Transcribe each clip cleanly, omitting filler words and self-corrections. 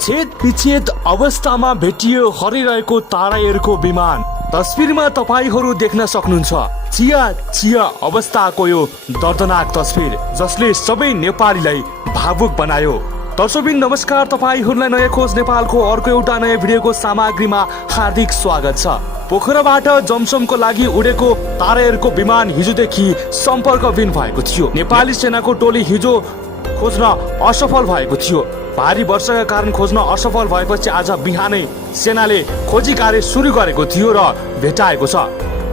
छेद अवस्थामा भेटियो हरिरहेको ताराहरूको विमान। तस्बिरमा तपाईहरू देख्न सक्नुहुन्छ चिया अवस्थाको यो दर्दनाक तस्बिर जसले सबै नेपालीलाई भावुक बनायो। दर्शकबिन नमस्कार, तपाईहरूलाई नयाँ खोज नेपालको अर्को एउटा नयाँ भिडियोको सामग्रीमा हार्दिक स्वागत छ। पोखराबाट जमसमको लागि उडेको ताराहरूको विमान हिजोदेखि सम्पर्कविहीन भएको थियो। नेपाली सेनाको टोली हिजो खोज्न असफल भएको थियो। भारी वर्षाका कारण खोज्न असफल भएपछि आज बिहानै सेनाले खोजी कार्य सुरु गरेको थियो र भेटाएको छ।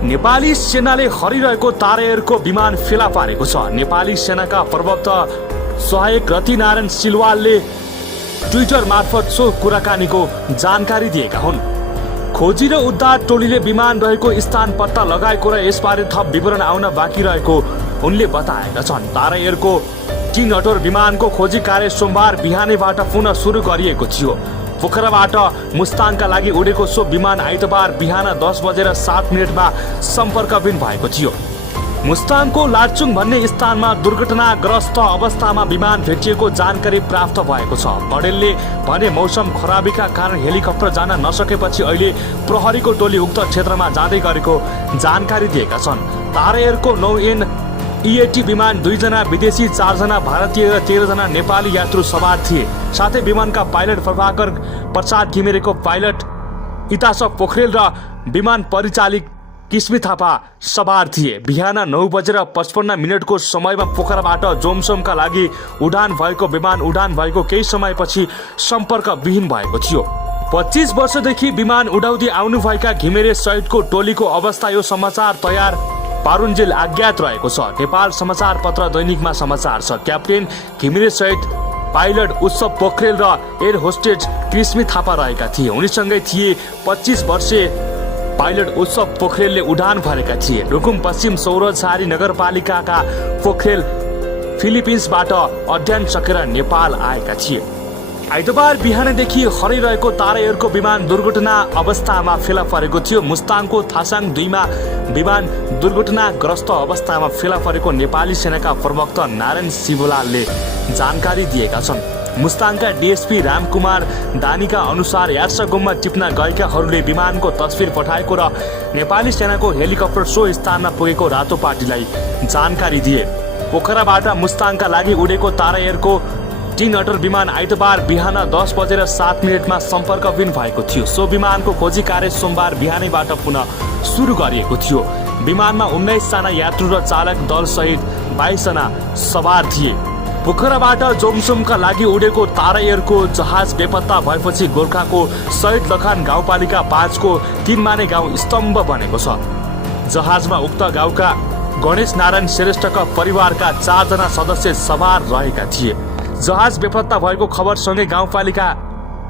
नेपाली सेनाले हरिरहेको ताराहरूको विमान फेला पारेको छ। नेपाली सेनाका प्रवक्ता सहायक रतिनारायण सिलवालले ट्विटर मार्फत सो कुराकानीको जानकारी दिएका हुन्। खोजी र उद्धार टोलीले विमान रहेको स्थान पत्ता लगाएको र यसबारे थप विवरण आउन बाँकी रहेको उनले बताएका छन्। ताराहरूको तीन अटोर विमानको खोजी कार्य सोमबार बिहानैबाट पुनः सुरु गरिएको थियो। पोखराबाट मुस्ताङका लागि उडेको सो विमान आइतबार बिहान 10:07 सम्पर्कविहीन भएको थियो। मुस्ताङको लाचुङ भन्ने स्थानमा दुर्घटनाग्रस्त अवस्थामा विमान भेटिएको जानकारी प्राप्त भएको छ। पडेलले भने मौसम खराबीका कारण हेलिकप्टर जान नसकेपछि अहिले प्रहरीको टोली उक्त क्षेत्रमा जाँदै गरेको जानकारी दिएका छन्। ताराहरूको 9N EAT विमान 2 जना विदेशी, 4 जना भारतीय र 13 जना नेपाली यात्रु सवार थिए। साथै विमानका पाइलट प्रभाकर प्रसाद घिमिरेको पाइलट इतास पोखरेल र विमान परिचालक किस्मी थापा सवार थिए। बिहान 9:55 को समयमा पोखराबाट जोमसोमका लागि उडान भएको विमान उडान भएको केही समयपछि सम्पर्क विहीन भएको थियो। 25 वर्षदेखि विमान उडाउँदै आउनुभएका घिमिरे सहितको टोलीको अवस्था यो समाचार तयार पारुन्जेल अज्ञात रहेको छ। नेपाल समाचार पत्र दैनिकमा समाचार छ। क्याप्टेन घिमिरे सहित पाइलट उत्सव पोखरेल र एयर होस्टेज किस्मी थापा रहेका थिए। उनीसँगै थिए 25 वर्षीय पाइलट उत्सव पोखरेलले उडान भरेका थिए। रुकुम पश्चिम सौरझारी नगरपालिकाका पोखरेल फिलिपिन्सबाट अध्ययन सकेर नेपाल आएका थिए। आइतबार बिहानदेखि हरिरहेको ताराहरूको विमान दुर्घटना अवस्थामा फेला परेको थियो। मुस्ताङको थासाङ 2 मा विमान दुर्घटनाग्रस्त अवस्थामा फेला परेको नेपाली सेनाका प्रवक्ता नारायण सिलवालले जानकारी दिएका छन्। मुस्ताङका डीएसपी रामकुमार दानीका अनुसार यार्सगुममा टिप्न गएकाहरूले विमानको तस्बिर पठाएको र नेपाली सेनाको हेलिकप्टर सो स्थानमा पुगेको रातो पार्टीलाई जानकारी दिए। पोखराबाट मुस्ताङका लागि उडेको ताराहरूको 3 अटोर विमान आइतबार बिहान 10:07 सम्पर्कविहीन भएको थियो। सो विमानको खोजी कार्य सोमबार बिहानैबाट पुनः सुरु गरिएको थियो। विमानमा 19 जना यात्रु र चालक दल सहित 22 जना सवार थिए। पोखराबाट जोमसोमका लागि उडेको ताराहरूको जहाज बेपत्ता भएपछि गोर्खाको शहीद लखान गाउँपालिका 5 को 3 माने गाउँ स्तम्भ बनेको छ। जहाजमा उक्त गाउँका गणेश नारायण श्रेष्ठका परिवारका 4 जना सदस्य सवार रहेका थिए। जहाज बेपत्ता भएको खबरसँगै गाउँपालिका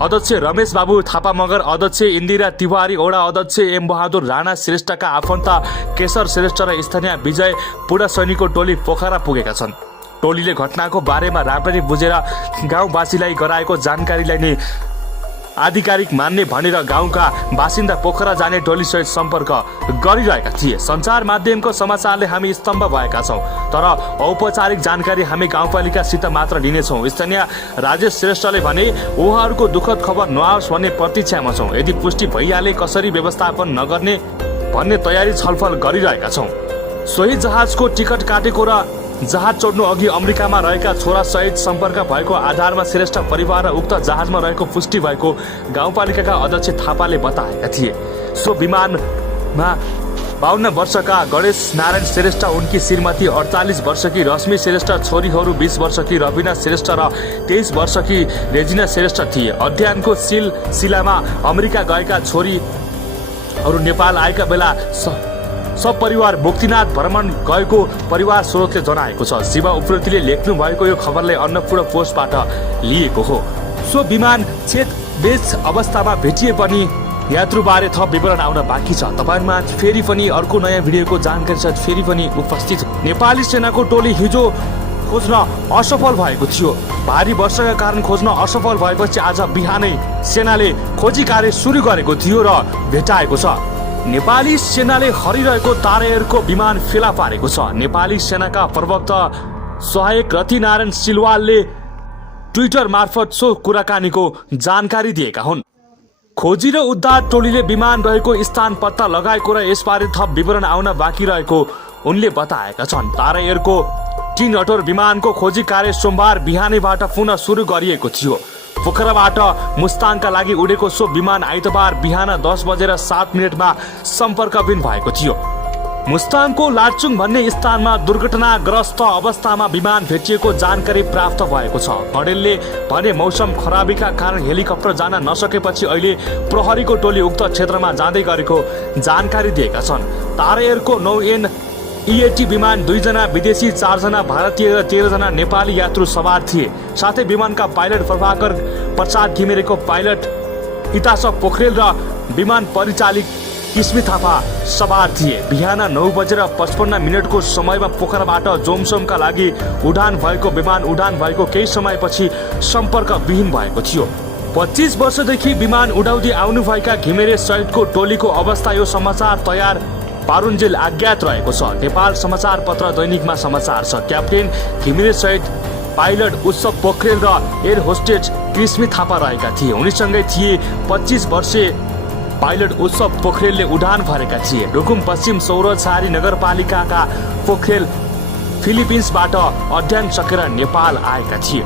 अध्यक्ष रमेश बाबु थापा मगर, अध्यक्ष इन्दिरा तिवारी, ओडा अध्यक्ष एम बहादुर राणा श्रेष्ठका आफन्त केशर श्रेष्ठ र स्थानीय विजय पुडा सैनिकको टोली पोखरा पुगेका छन्। टोलीले घटनाको बारेमा राम्ररी बुझेर गाउँवासीलाई गराएको जानकारीलाई नै आधिकारिक मान्ने भनेर गाउँका बासिन्दा पोखरा जाने टोलीसहित सम्पर्क गरिरहेका थिए। सञ्चार माध्यमको समाचारले हामी स्तम्भ भएका छौँ, तर औपचारिक जानकारी हामी गाउँपालिकासित मात्र लिनेछौँ। स्थानीय राजेश श्रेष्ठले भने उहाँहरूको दुःखद खबर नआओस् भन्ने प्रतीक्षामा छौँ। यदि पुष्टि भइहाले कसरी व्यवस्थापन नगर्ने भन्ने तयारी छलफल गरिरहेका छौँ। सोही जहाजको टिकट काटेको र जहाज चढ्नु अघि अमेरिकामा रहेका छोरा सहित सम्पर्क भएको आधारमा श्रेष्ठ परिवार र उक्त जहाजमा रहेको पुष्टि भएको गाउँपालिकाका अध्यक्ष थापाले बताएका थिए। सो विमानमा 52 वर्षका गणेश नारायण श्रेष्ठ, उनकी श्रीमती 48 वर्षकी रश्मि श्रेष्ठ, छोरीहरू 20 वर्षकी रविना श्रेष्ठ र 23 वर्षकी रेजिना श्रेष्ठ थिए। अध्ययनको सिलसिलामा अमेरिका गएका छोरीहरू नेपाल आएका बेला सब परिवार मुक्तिनाथ भ्रमण गएको परिवार स्रोतले जनाएको छ। शिव उप्रेतीले लेख्नु भएको यो खबरलाई अन्नपूर्ण पोस्टबाट लिएको हो। सो विमान छेदबेच अवस्थामा भेटिए पनि यात्रुबारे थप विवरण आउन बाँकी छ। तपाईहरुमा फेरि पनि अर्को नयाँ भिडियोको जानकारी साथ फेरि पनि उपस्थित। नेपाली सेनाको टोली हिजो खोज्न असफल भएको थियो। भारी वर्षाका कारण खोज्न असफल भएपछि आज बिहानै सेनाले खोजी कार्य सुरु गरेको थियो र भेटाएको छ। नेपाली सेनाले हरिरहेको ताराहरूको विमान फेला पारेको छ। नेपाली सेनाका प्रवक्ता सहायक रतिनारायण सिलवालले ट्विटर मार्फत सो कुराकानीको जानकारी दिएका हुन्। खोजी र उद्धार टोलीले विमान रहेको स्थान पत्ता लगाएको र यसबारे थप विवरण आउन बाँकी रहेको उनले बताएका छन्। तारा एयरको टिन अटर विमानको खोजी कार्य सोमबार बिहानैबाट पुनः सुरु गरिएको थियो। पोखराबाट मुस्ताङका लागि उडेको सो विमान आइतबार बिहान 10:07 सम्पर्कविहीन भएको थियो। मुस्ताङको लाचुङ भन्ने स्थानमा दुर्घटनाग्रस्त अवस्थामा विमान भेटिएको जानकारी प्राप्त भएको छ। पडेलले भने मौसम खराबीका कारण हेलिकप्टर जान नसकेपछि अहिले प्रहरीको टोली उक्त क्षेत्रमा जाँदै गरेको जानकारी दिएका छन्। तारा एयरको 9N EAT विमान 2 जना विदेशी, 4 जना भारतीय र 13 जना नेपाली यात्रु सवार थिए। साथै विमानका पाइलट प्रभाकर प्रसाद घिमिरेको पाइलट इतास पोखरेल र विमान परिचालक किस्मी थापा सवार थिए। बिहान 9:55 को समयमा पोखराबाट जोमसोमका लागि उडान भएको विमान उडान भएको केही समयपछि सम्पर्क विहीन भएको थियो। 25 वर्षदेखि विमान उडाउँदै आउनुभएका घिमिरे सहितको टोलीको अवस्था यो समाचार तयार पारुन्जेल अज्ञात रहेको छ। नेपाल समाचार पत्र दैनिकमा समाचार छ। क्याप्टेन घिमिरे सहित पाइलट उत्सव पोखरेल र एयर होस्टेज किस्मी थापा रहेका थिए। उनीसँगै थिए 25 वर्षीय पाइलट उत्सव पोखरेलले उडान भरेका थिए। रुकुम पश्चिम सौरछारी नगरपालिकाका पोखरेल फिलिपिन्सबाट अध्ययन सकेर नेपाल आएका थिए।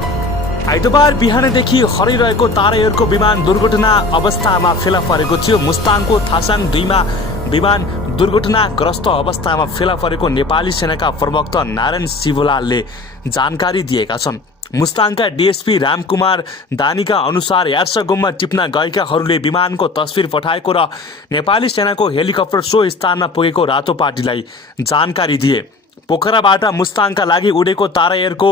आइतबार बिहानदेखि हराइरहेको तारा एयरको विमान दुर्घटना अवस्थामा फेला परेको थियो। मुस्ताङको थासाङ 2 मा विमान दुर्घटनाग्रस्त अवस्थामा फेला परेको नेपाली सेनाका प्रवक्ता नारायण शिवलालले जानकारी दिएका छन्। मुस्ताङका डीएसपी रामकुमार दानीका अनुसार यार्सगुममा टिप्न गएकाहरूले विमानको तस्बिर पठाएको र नेपाली सेनाको हेलिकप्टर सो स्थानमा पुगेको रातोपाटीलाई जानकारी दिए। पोखराबाट मुस्ताङका लागि उडेको तारा एयरको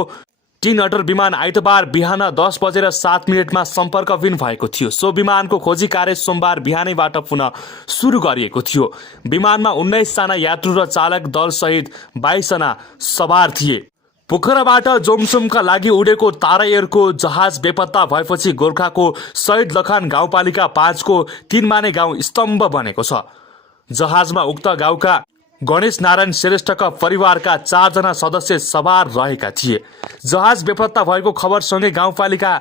टिन अटर विमान आइतबार बिहान 10:07 सम्पर्कविहीन भएको थियो। सो विमानको खोजी कार्य सोमबार बिहानैबाट पुनः सुरु गरिएको थियो। विमानमा 19 जना यात्रु र चालक दल सहित 22 जना सवार थिए। पोखराबाट जोमसोमका लागि उडेको तारा एयरको जहाज बेपत्ता भएपछि गोर्खाको शहीद लखान गाउँपालिका 5 को 3 माने गाउँ स्तम्भ बनेको छ। जहाजमा उक्त गाउँका गणेश नारायण श्रेष्ठका परिवारका 4 जना सदस्य सवार रहेका थिए। जहाज बेपत्ता भएको खबरसँगै गाउँपालिका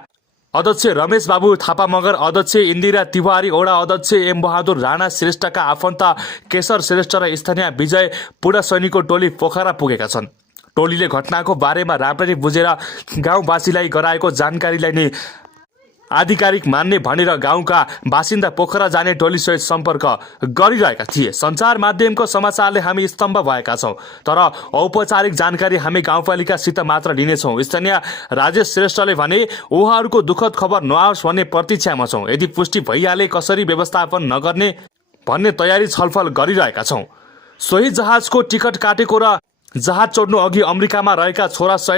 अध्यक्ष रमेश बाबु थापा मगर, अध्यक्ष इन्दिरा तिवारी, वडा अध्यक्ष एम बहादुर राणा श्रेष्ठका आफन्त केशर श्रेष्ठ र स्थानीय विजय पुडासैनीको टोली पोखरा पुगेका छन्। टोलीले घटनाको बारेमा राम्ररी बुझेर गाउँवासीलाई गराएको जानकारीलाई नै आधिकारिक मान्ने भनेर गाउँका बासिन्दा पोखरा जाने टोलीसहित सम्पर्क गरिरहेका थिए। सञ्चार माध्यमको समाचारले हामी स्तम्भ भएका छौँ, तर औपचारिक जानकारी हामी गाउँपालिकासित मात्र लिनेछौँ। स्थानीय राजेश श्रेष्ठले भने उहाँहरूको दुःखद खबर नआओस् भन्ने प्रतीक्षामा छौँ। यदि पुष्टि भइहाले कसरी व्यवस्थापन नगर्ने भन्ने तयारी छलफल गरिरहेका छौँ। सोही जहाजको टिकट काटेको र जहाज चढ्नु अघि अमेरिकामा रहेका छोरा सहित